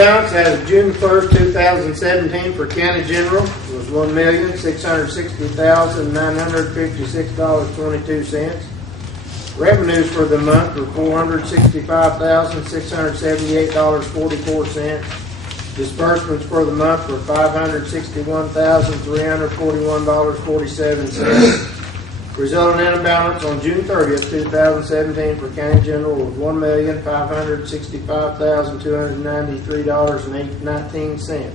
balance as of June 1st, 2017 for County General was $1,660,956.22. Revenues for the month were $465,678.44. Disbursements for the month were $561,341.47. Resulting in a balance on June 30th, 2017 for County General was $1,565,293.19.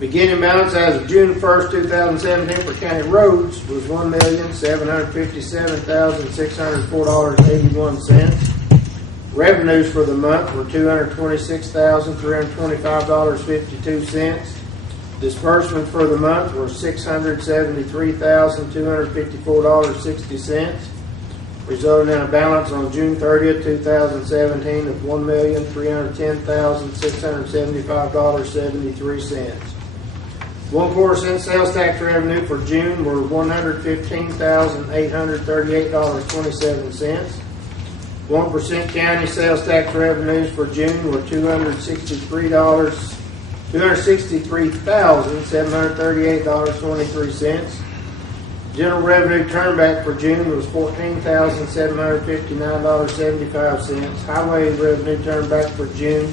Beginning balance as of June 1st, 2017 for County Roads was $1,757,604.81. Revenues for the month were $226,325.52. Disbursements for the month were $673,254.60, resulting in a balance on June 30th, 2017 of $1,310,675.73. 1/4 cent sales tax revenue for June were $115,838.27. 1% county sales tax revenues for June were $263,738.23. General revenue turnback for June was $14,759.75. Highway revenue turnback for June,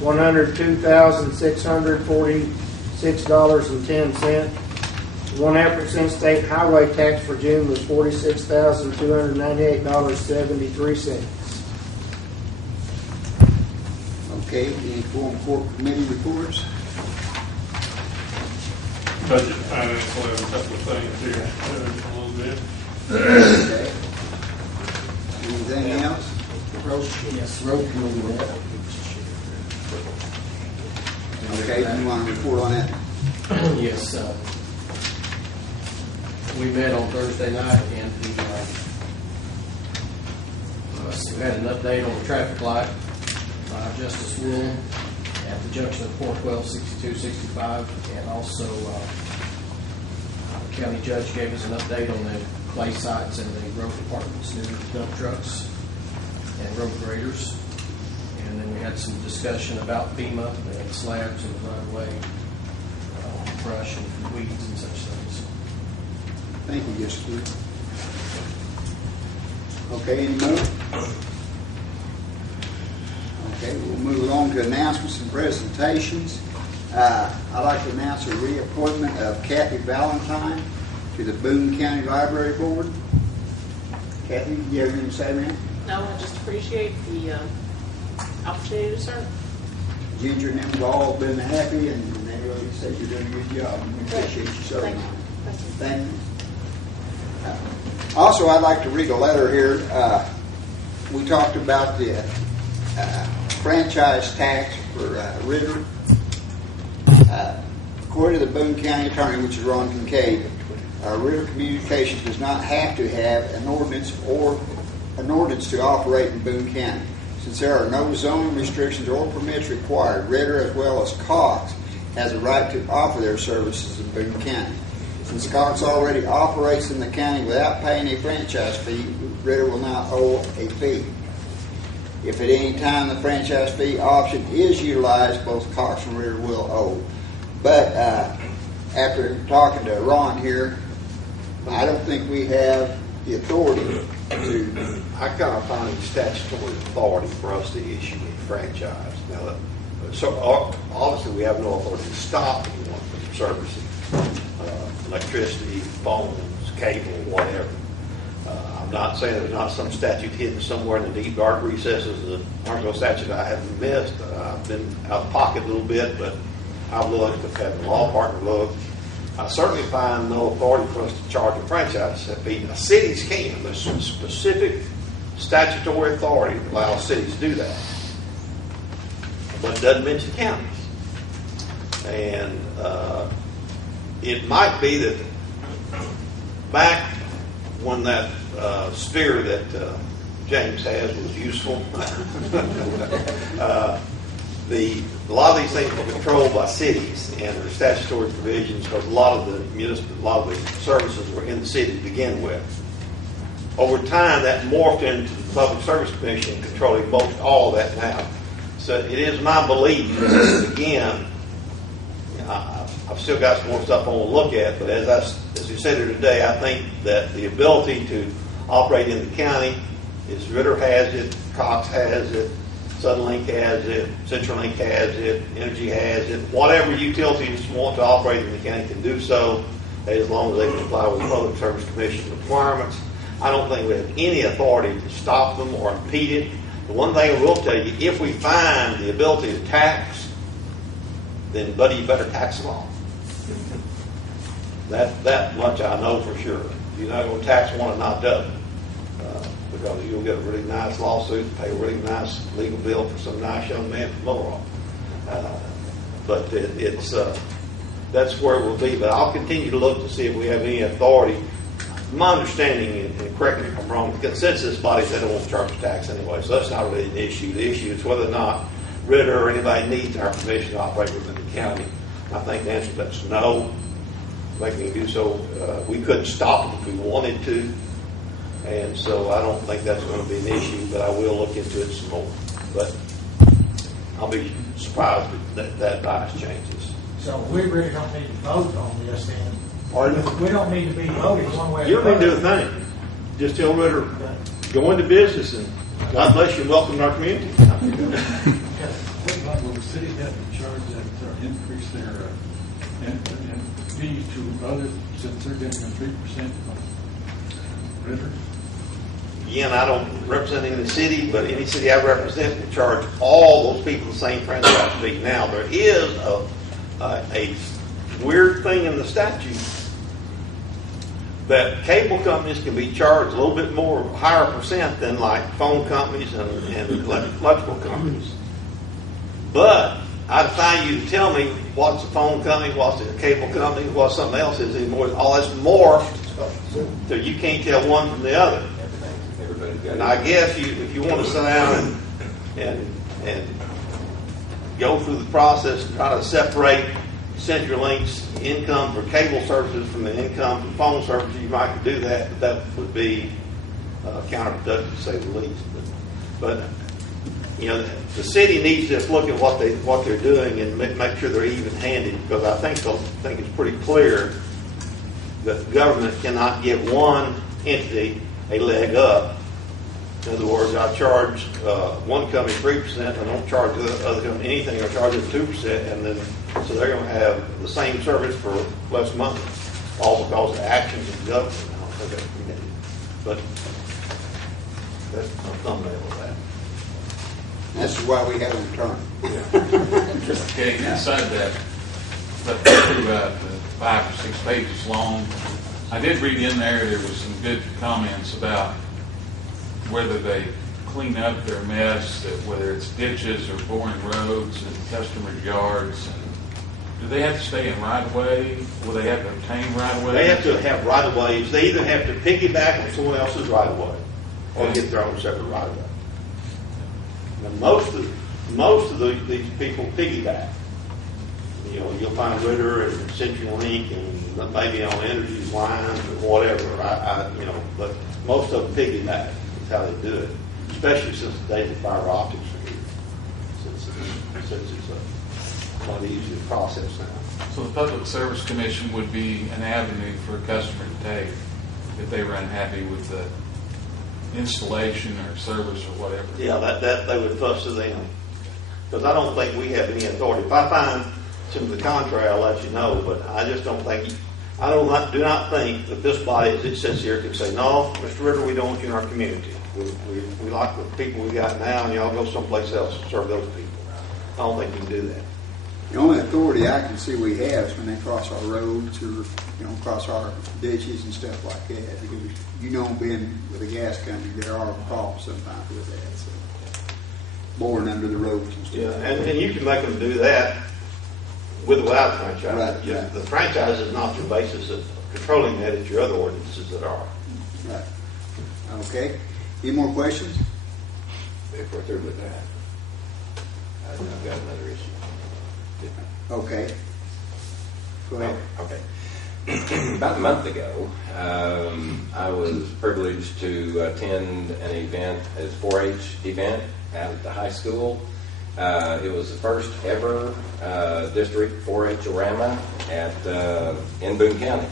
$102,646.10. 1.5% state highway tax for June was $46,298.73. Okay, any court committee reports? Budget finance, we'll have a couple of things here a little bit. Okay. Anything else? Yes, road committee. Okay, you want to report on that? Yes, we met on Thursday night and we had an update on the traffic light by Justice Wool at the junction of 412, 62, 65, and also the county judge gave us an update on the clay sites and the road department's new dump trucks and road graders. And then we had some discussion about FEMA and slabs and right-of-way brush and weeds and such things. Thank you, yes, sir. Okay, any more? Okay, we'll move on to announcements and presentations. I'd like to announce a reappointment of Kathy Valentine to the Boone County Library Board. Kathy, do you have anything to say, ma'am? No, I just appreciate the opportunity to serve. Ginger and them have all been happy, and they really said you're doing a good job. We appreciate you serving. Thank you. Also, I'd like to read a letter here. We talked about the franchise tax for Ritter. According to the Boone County Attorney, which is Ron Kincaid, Ritter Communications does not have to have an ordinance to operate in Boone County. Since there are no zoning restrictions or permits required, Ritter as well as Cox has a right to offer their services in Boone County. Since Cox already operates in the county without paying a franchise fee, Ritter will not owe a fee. If at any time the franchise fee option is utilized, both Cox and Ritter will owe. But after talking to Ron here, I don't think we have the authority to. I kind of find it statutory authority for us to issue a franchise. Now, so obviously we have no authority to stop anyone from servicing electricity, phones, cable, whatever. I'm not saying there's not some statute hidden somewhere in the deep dark recesses of the Arkansas statute I haven't missed. I've been out of pocket a little bit, but I've looked, I've had the law partner look. I certainly find no authority for us to charge a franchise fee. Now, cities can. There's some specific statutory authority that allows cities to do that. But it doesn't mention counties. And it might be that back when that sphere that James has was useful, a lot of these things were controlled by cities and their statutory provisions, because a lot of the services were in the city to begin with. Over time, that morphed into the Public Service Commission controlling most all of that now. So it is my belief, again, I've still got some more stuff I want to look at, but as you said here today, I think that the ability to operate in the county is Ritter has it, Cox has it, Suddenlink has it, CenturyLink has it, Energy has it. Whatever utilities want to operate in the county can do so, as long as they comply with the Public Service Commission requirements. I don't think we have any authority to stop them or impede it. The one thing I will tell you, if we find the ability to tax, then, buddy, you better tax them all. That much I know for sure. You're not going to tax one and not the other, because you'll get a really nice lawsuit, pay a really nice legal bill for some nice young man from Little Rock. But that's where we'll be. But I'll continue to look to see if we have any authority. My understanding, and correct me if I'm wrong, the consensus body said they don't want to charge a tax anyway, so that's not really an issue. The issue is whether or not Ritter or anybody needs our permission to operate within the county. I think the answer to that's no. They can do so. We couldn't stop them if we wanted to, and so I don't think that's going to be an issue, but I will look into it some more. But I'll be surprised if that bias changes. So we really don't need to vote on this then. Pardon? We don't need to be voted one way or the other. You don't need to do a thing. Just tell Ritter, go into business, and God bless you and welcome to our community. Will the city have to charge that increase their fees to others since they're getting a 3% from Ritter? Again, I don't represent any city, but any city I represent will charge all those people the same franchise fee. Now, there is a weird thing in the statute that cable companies can be charged a little bit more, higher percent than like phone companies and electrical companies. But I defy you to tell me what's a phone company, what's a cable company, what something else is anymore. All that's morphed, so you can't tell one from the other. And I guess if you want to sit down and go through the process and try to separate CenturyLink's income for cable services from the income from phone services, you might do that, but that would be counterproductive to say the least. But you know, the city needs to just look at what they're doing and make sure they're even-handed, because I think it's pretty clear that the government cannot give one entity a leg up. In other words, I charge one company 3%, I don't charge the other company anything, I charge them 2%, and then so they're going to have the same service for less money, all because of actions of the government. I don't think that's permitted, but that's a thumbnail of that. This is why we have an attorney. Okay, inside that, about 5 or 6 pages long, I did read in there was some good comments about whether they clean up their mess, whether it's ditches or boring roads and customers' yards. And do they have to stay in right-of-way? Will they have to obtain right-of-way? They have to have right-of-ways. They either have to piggyback on someone else's right-of-way or get their own separate right-of-way. Now, most of these people piggyback. You know, you'll find Ritter and CenturyLink and maybe on Energy lines or whatever. But most of them piggyback. That's how they do it, especially since the days of fiber optics are here. Since it's a lot easier to process now. So the Public Service Commission would be an avenue for a customer to take if they were unhappy with the installation or service or whatever. Yeah, that they would fuss to them, because I don't think we have any authority. If I find some of the contrary, I'll let you know. But I just don't think. Do not think that this body, as it sits here, can say, "No, Mr. Ritter, we don't want you in our community. We like the people we got now, and y'all go someplace else and serve those people." I don't think you can do that. The only authority I can see we have is when they cross our roads or, cross our ditches and stuff like that. Because, being with a gas company, there are problems sometimes with that. So, boring under the roads and stuff. Yeah, and you can make them do that with or without the franchise. Right. The franchise is not your basis of controlling that. It's your other ordinances that are. Right. Okay. Any more questions? If we're through with that, I've got another issue. Okay. Go ahead. Okay. About a month ago, I was privileged to attend an event, a 4-H event out at the high school. It was the first ever district 4-H-orama in Boone County.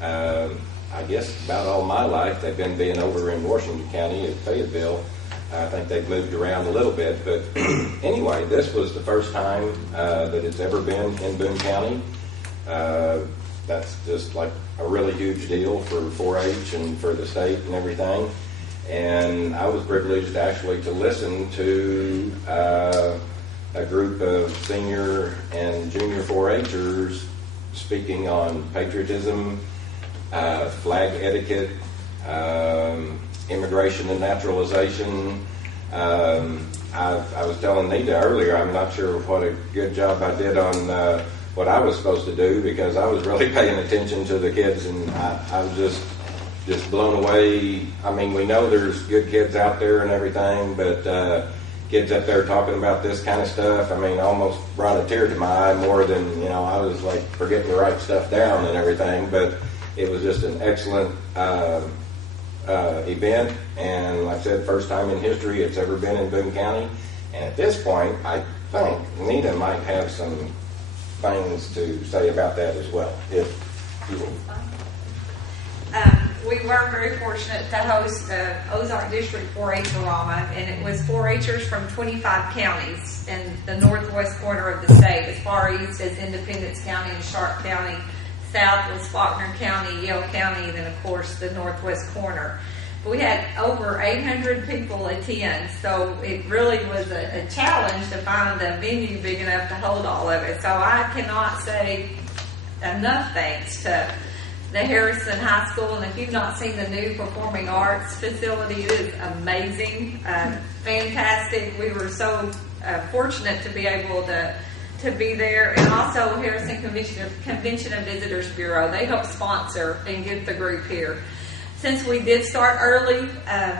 I guess about all my life they've been being over in Washington County at Fayetteville. I think they've moved around a little bit, but anyway, this was the first time that it's ever been in Boone County. That's just like a really huge deal for 4-H and for the state and everything. And I was privileged actually to listen to a group of senior and junior 4-Hers speaking on patriotism, flag etiquette, immigration and naturalization. I was telling Nita earlier, I'm not sure what a good job I did on what I was supposed to do, because I was really paying attention to the kids, and I was just blown away. I mean, we know there's good kids out there and everything, but kids up there talking about this kind of stuff, I mean, almost brought a tear to my eye more than, I was like forgetting to write stuff down and everything, but it was just an excellent event, and like I said, first time in history it's ever been in Boone County. And at this point, I think Nita might have some things to say about that as well, if you will. We were very fortunate to host Ozark District 4-H-orama, and it was 4-Hers from 25 counties in the northwest corner of the state, as far east as Independence County and Sharp County. South was Faulkner County, Yale County, and then of course the northwest corner. But we had over 800 people attend, so it really was a challenge to find a venue big enough to hold all of it. So I cannot say enough thanks to the Harrison High School, and if you've not seen the new performing arts facility, it is amazing, fantastic. We were so fortunate to be able to be there, and also Harrison Convention and Visitors Bureau. They helped sponsor and get the group here. Since we did start early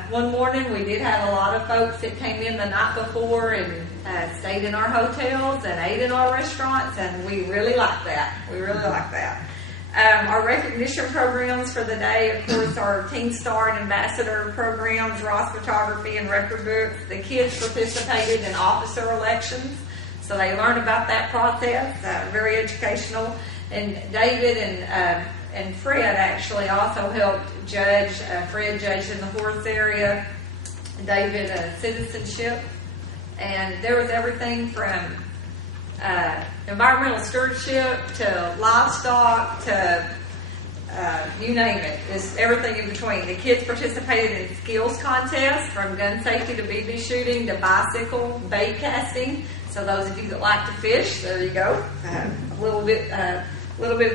one morning, we did have a lot of folks that came in the night before and stayed in our hotels and ate in our restaurants, and we really like that. We really like that. Our recognition programs for the day, of course, our Teen Star and Ambassador programs, Ross Photography and Record Books. The kids participated in officer elections, so they learned about that process, very educational. And David and Fred actually also helped judge. Fred judged in the horse area, David citizenship, and there was everything from environmental stewardship to livestock to you name it. There's everything in between. The kids participated in skills contests, from gun safety to BB shooting to bicycle bait casting. So those of you that like to fish, there you go. A little bit of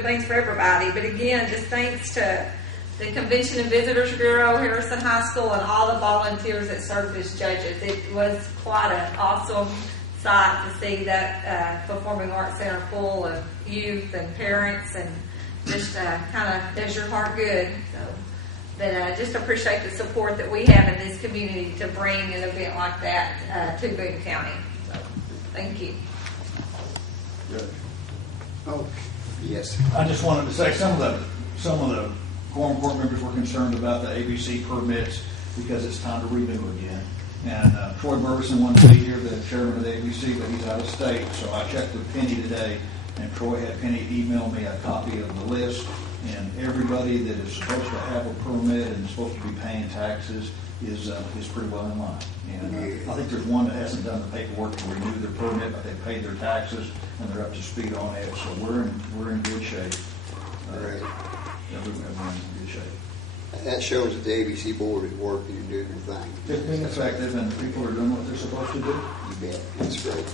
things for everybody. But again, just thanks to the Convention and Visitors Bureau, Harrison High School, and all the volunteers that served as judges. It was quite an awesome sight to see that Performing Arts Center full of youth and parents, and just kind of does your heart good. So, but just appreciate the support that we have in this community to bring an event like that to Boone County. So, thank you. Oh, yes. I just wanted to say some of the quorum court members were concerned about the ABC permits because it's time to renew again. And Troy Burgeson wanted to be here, the chairman of the ABC, but he's out of state. So I checked with Penny today, and Troy had Penny email me a copy of the list. And everybody that is supposed to have a permit and supposed to be paying taxes is pretty well in line. And I think there's one that hasn't done the paperwork to renew their permit, but they paid their taxes and they're up to speed on it. So we're in good shape. Right. Everyone's in good shape. That shows that the ABC board is working and doing their thing. It's being effective, and the people are doing what they're supposed to do. You bet. That's great.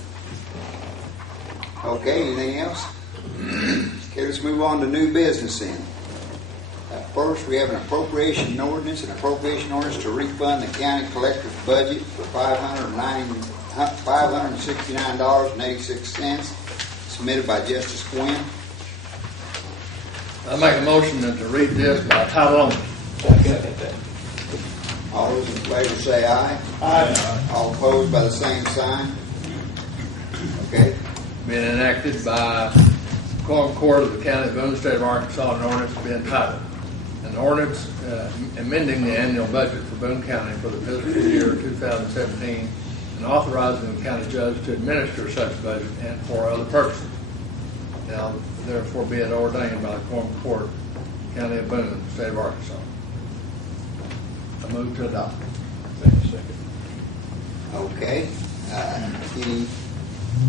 Okay, anything else? Okay, let's move on to new business then. First, we have an appropriation ordinance to refund the county collector's budget for $569.86, submitted by Justice Quinn. I make a motion to read this by title only. All those in favor say aye. Aye. All opposed by the same sign. Okay. Being enacted by Quorum Court of the County of Boone, State of Arkansas, an ordinance to be entitled. An ordinance amending the annual budget for Boone County for the fiscal year 2017 and authorizing the county judge to administer such budget and for other purposes. Now, therefore be it ordained by the Quorum Court, County of Boone, State of Arkansas. I move to adopt. Okay. Any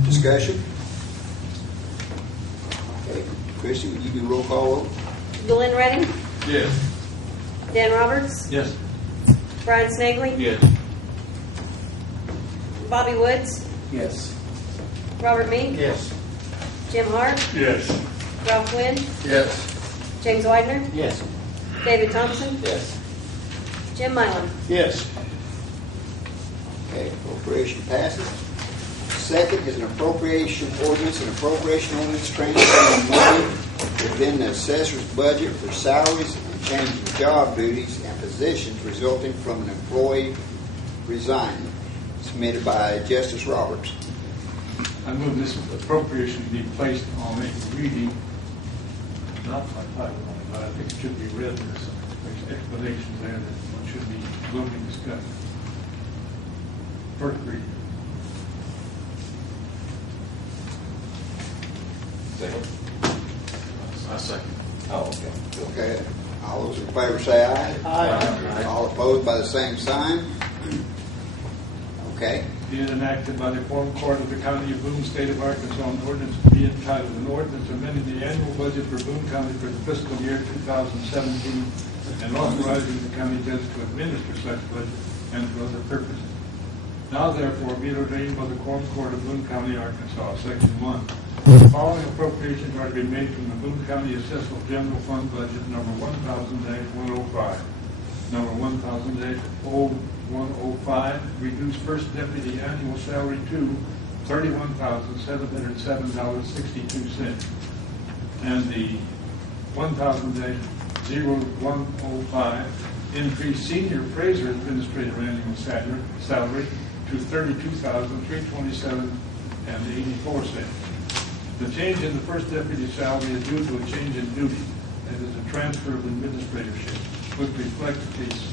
discussion? Okay. Christie, would you do roll call vote? Glenn Redding, Yes. Dan Roberts, Yes. Brian Snavely, Yes. Bobby Woods, Yes. Robert Meek, Yes. Jim Hart, Yes. Ralph Quinn, Yes. James Widener, Yes. David Thompson, Yes. Jim Mylan. Yes. Okay, appropriation passes. Second is an appropriation ordinance, transferring money within the assessor's budget for salaries and changing job duties and positions resulting from an employee resigning, submitted by Justice Roberts. I move this appropriation be placed on a reading, not by title only, but I think it should be read. There's some explanations there that one should be looking discussed. First reading. Second? I second. Oh, okay. Okay, all those in favor say aye. Aye. All opposed by the same sign. Okay, Be it enacted by the Quorum Court of the County of Boone, State of Arkansas, an ordinance to be entitled, an ordinance amending the annual budget for Boone County for the fiscal year 2017 and authorizing the county judge to administer such budget and for other purposes. Now therefore be it ordained by the Quorum Court of Boone County, Arkansas, Section 1. The following appropriations are to be made from the Boone County Assessment General Fund Budget number 1000-105. Number 1000-0105, reduce first deputy annual salary to $31,707.62. And the 1000-0105, increase senior appraiser administrative annual salary to $32,327.84. The change in the first deputy salary is due to a change in duty, that is a transfer of administratorship, which reflects a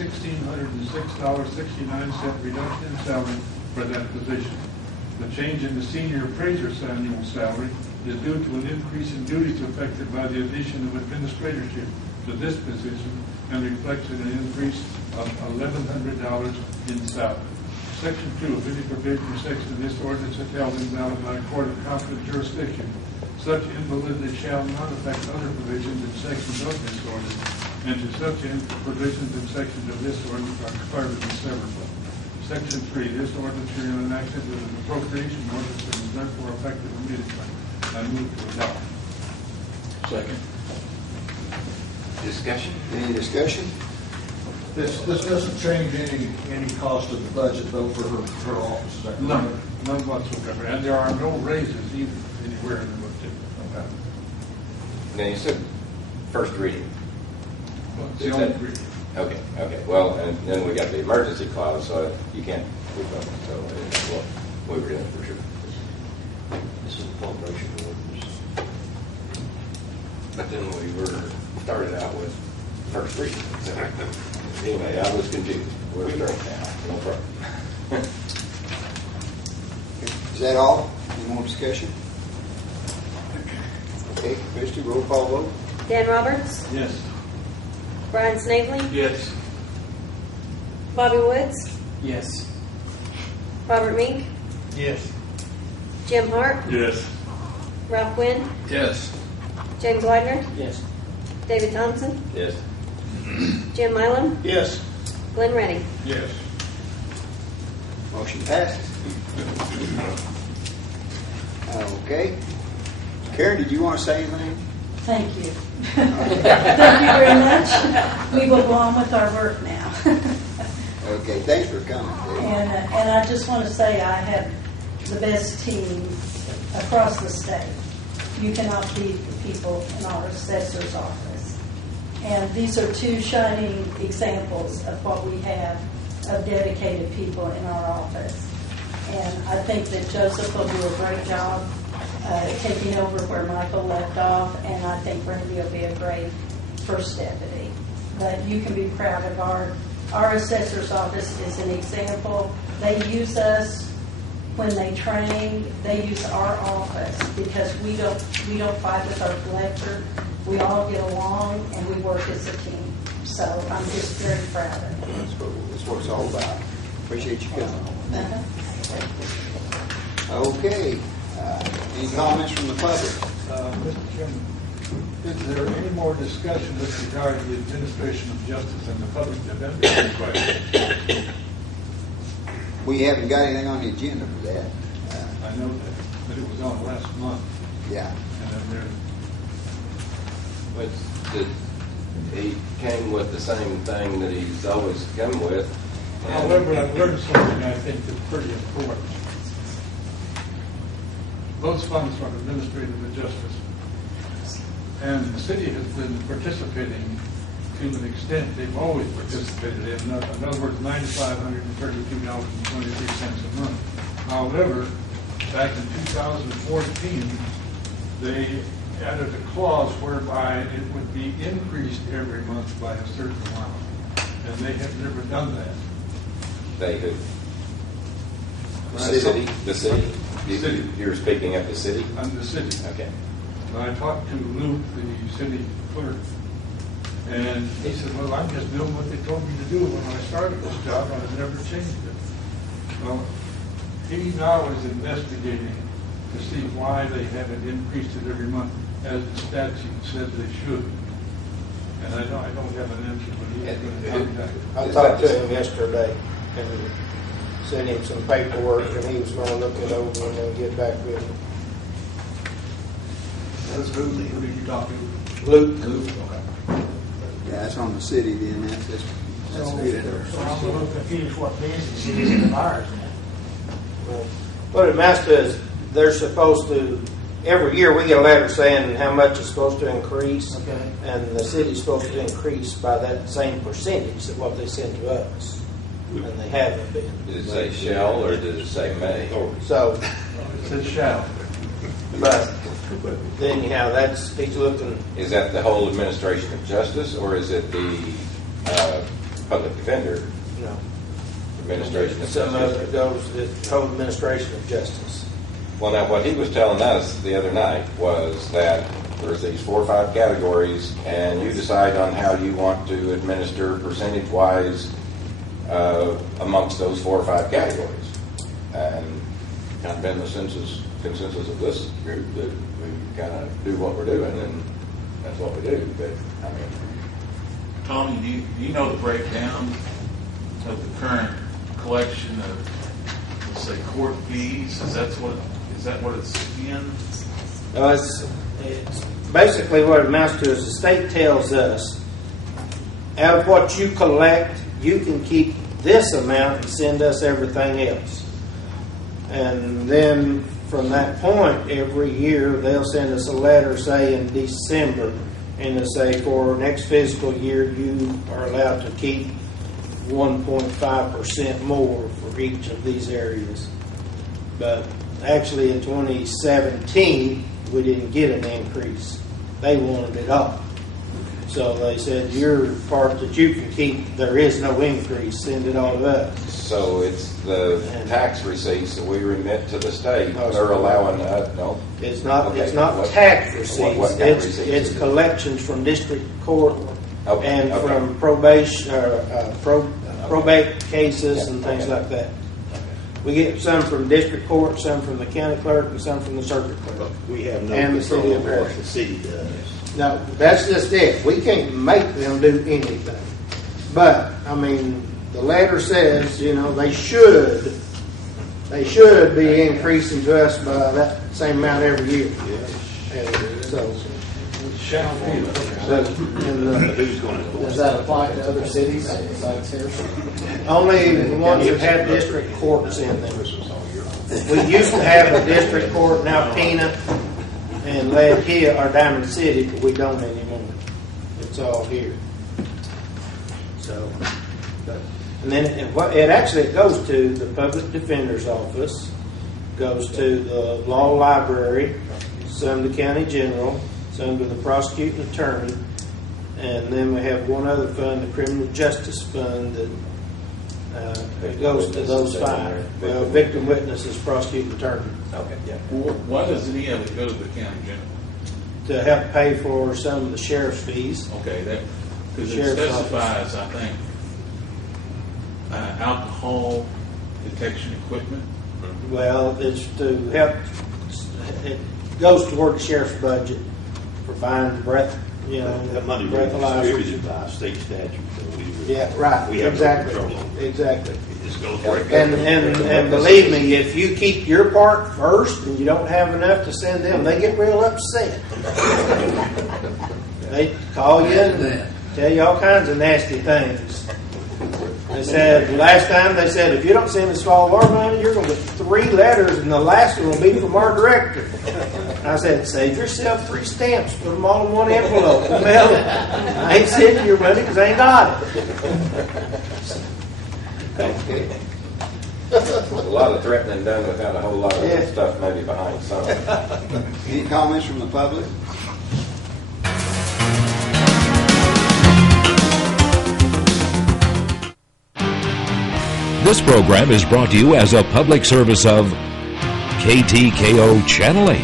$1,606.69 reduction in salary for that position. The change in the senior appraiser's annual salary is due to an increase in duties affected by the addition of administratorship to this position and reflects an increase of $1,100 in salary. Section 2 of any provision or section of this ordinance is held invalid by a court of competent jurisdiction. Such invalidity shall not affect other provisions and sections of this ordinance, and to such provisions and sections of this ordinance are declared to be severable. Section 3, this ordinance is enacted with an appropriation ordinance and is therefore effective immediately. I move to adopt. Second. Discussion? any discussion? This doesn't change any cost of the budget though for her office, is that correct? None whatsoever, and there are no raises either anywhere in the budget. Okay. Now, you said first reading. Well, it's the only reason. Okay. Well, and then we got the emergency clause, so you can't move on. So we were in it for sure. This is a appropriation ordinance. But then we started out with first reading. So, anyway, I was confused. We're starting now. No problem. Is that all? Any more discussion? Okay, Christie, roll call vote? Dan Roberts, Yes. Brian Snavely, Yes. Bobby Woods, Yes. Robert Meek, Yes. Jim Hart, Yes. Ralph Quinn, Yes. James Widener, Yes. David Thompson, Yes. Jim Mylan, Yes. Glenn Redding. Yes. Motion passes. Okay. Karen, did you want to say anything? Thank you. Thank you very much. We will go on with our work now. Okay, thanks for coming. Dave. And I just want to say I have the best team across the state. You cannot beat the people in our assessor's office. And these are two shining examples of what we have of dedicated people in our office. And I think that Joseph will do a great job taking over where Michael left off, and I think Randy will be a great first deputy. But you can be proud of our assessor's office is an example. They use us when they train, they use our office because we don't fight with our collector. We all get along and we work as a team. So I'm just very proud of it. That's what it's all about. Appreciate you coming. Okay. Any comments from the public? Mr. Chairman, is there any more discussion with regard to the administration of justice and the public defender request? We haven't got anything on the agenda for that. I know that, but it was on last month, Yeah. and then there, He came with the same thing that he's always come with. and- however, I've learned something I think that's pretty important. Those funds are administrative of justice. And the city has been participating to an extent they've always participated in. In other words, $9,532.23 a month. However, back in 2014, they added a clause whereby it would be increased every month by a certain amount. And they have never done that. They who? The Right. city? The city? City. You're speaking of the city? I'm the city. Okay. And I talked to Luke, the city clerk, and he said, well, I'm just doing what they told me to do when I started this job. I've never changed it. Well, he now is investigating to see why they haven't increased it every month as the statute says they should. And I don't have an answer, but he's going to contact. I talked to him yesterday and sent him some paperwork, and he was going to look it over and then get back with me. That's who did you talk to? Luke. Okay. Yeah, that's on the city then. That's So good. so I'm a little confused what business it is of ours now. What it amounts to is they're supposed to, every year we get a letter saying how much is supposed to increase. Okay. And the city's supposed to increase by that same percentage of what they send to us. And they haven't been. Did it say shall or did it say may? So, It says shall. but then anyhow, he's looking, Is that the whole administration of justice or is it the public defender administration of some of justice? it goes to the whole administration of justice. Well, now, what he was telling us the other night was that there's these 4 or 5 categories, and you decide on how you want to administer percentage-wise amongst those 4 or 5 categories. And kind of been the consensus of this group that we kind of do what we're doing, and that's what we do. But, I mean, Tony, do you know the breakdown of the current collection of, let's say, court fees? Is that what it's in? It's basically what it amounts to is the state tells us, out of what you collect, you can keep this amount and send us everything else. And then from that point, every year, they'll send us a letter, say in December, and they'll say for next fiscal year, you are allowed to keep 1.5% more for each of these areas. But actually in 2017, we didn't get an increase. They wanted it all. So they said, your part that you can keep, there is no increase, send it all to us. so it's the tax receipts that we remit to the state. They're allowing us, no? It's not Okay. What tax receipts. What kind of It's receipts is it? collections from district court Okay, and okay. from probation, probate cases and things Okay. like that. We get some from district court, some from the county clerk, and some from the circuit clerk. We have no And the control city over what attorney. the city does. No, that's just it. We can't make them do anything. But, I mean, the letter says, they should be increasing to us by that same amount every year. And so, Shall be. Who's going to Does that apply to other cities besides Harrison? only the ones that have district courts in them. We used to have a district court, now Peanut and Ledhill are Diamond City, but we don't anymore. It's all here. So, and then it actually goes to the public defender's office, goes to the law library, some to county general, some to the prosecuting attorney, and then we have one other fund, the criminal justice fund, that It goes to those 5. Well, victim witnesses, prosecuting attorney, Okay, yeah. Why does any of it go to the county general? to help pay for some of the sheriff's fees. Okay, that, because it Sheriff's office. specifies, I think, alcohol detection equipment. Well, it's to help, it goes toward the sheriff's budget for buying breath, That money really breathalyzers. distributed by state statute, so we. Yeah, right, We have no exactly, control on it. exactly. It just goes right. And believe me, if you keep your part first and you don't have enough to send them, they get real upset. They call you and tell you all kinds of nasty things. They said, last time, they said, if you don't send us all of our money, you're going to get 3 letters, and the last one will be from our director. I said, save yourself 3 stamps, put them all in one envelope. Well, I ain't sending your money because I ain't got it. A lot of threatening done without a whole lot of Yeah. stuff maybe behind some of it. Any comments from the public? This program is brought to you as a public service of KTKO Channel 8.